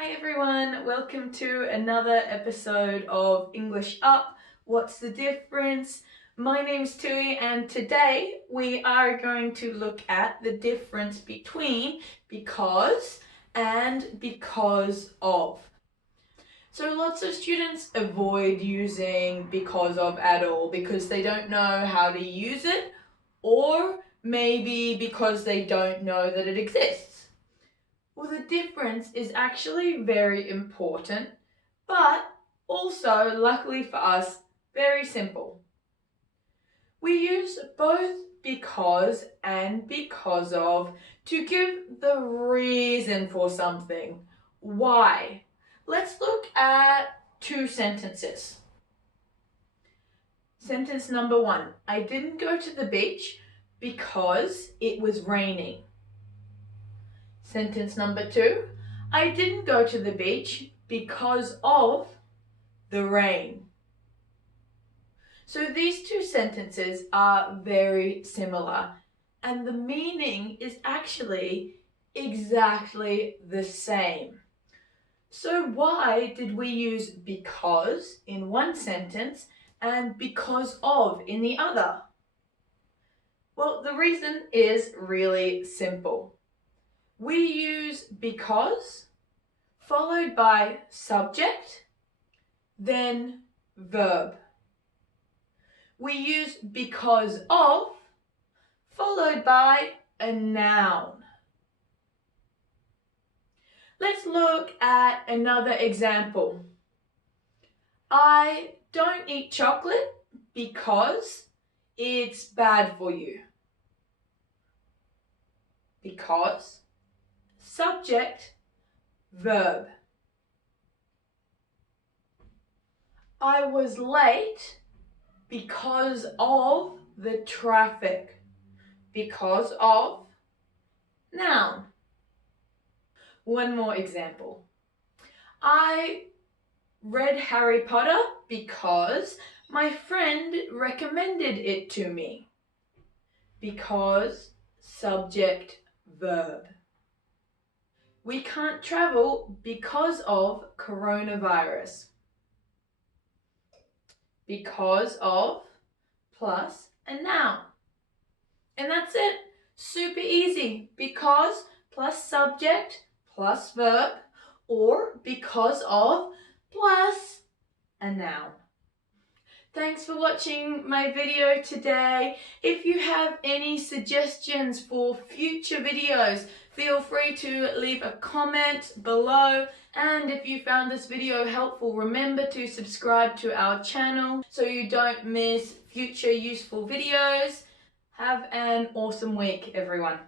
Hi everyone, welcome to another episode of English Up. What's the difference? My name's Tui and today we are going to look at the difference between because and because of. So lots of students avoid using because of at all because they don't know how to use it, or maybe because they don't know that it exists. Well, the difference is actually very important, but also, luckily for us, very simple. We use both because and because of to give the reason for something. Why? Let's look at two sentences. Sentence number 1. I didn't go to the beach because it was raining. Sentence number 2. I didn't go to the beach because of the rain. So these two sentences are very similar and the meaning is actually exactly the same. So why did we use because in one sentence and because of in the other? Well, the reason is really simple. We use because followed by subject, then verb. We use because of followed by a noun. Let's look at another example. I don't eat chocolate because it's bad for you. Because, subject, verb. I was late because of the traffic. Because of, noun. One more example. I read Harry Potter because my friend recommended it to me. Because, subject, verb. We can't travel because of coronavirus. Because of plus a noun. And that's it. Super easy. Because plus subject plus verb, or because of plus a noun. Thanks for watching my video today. If you have any suggestions for future videos, feel free to leave a comment below. And if you found this video helpful, remember to subscribe to our channel so you don't miss future useful videos. Have an awesome week, everyone.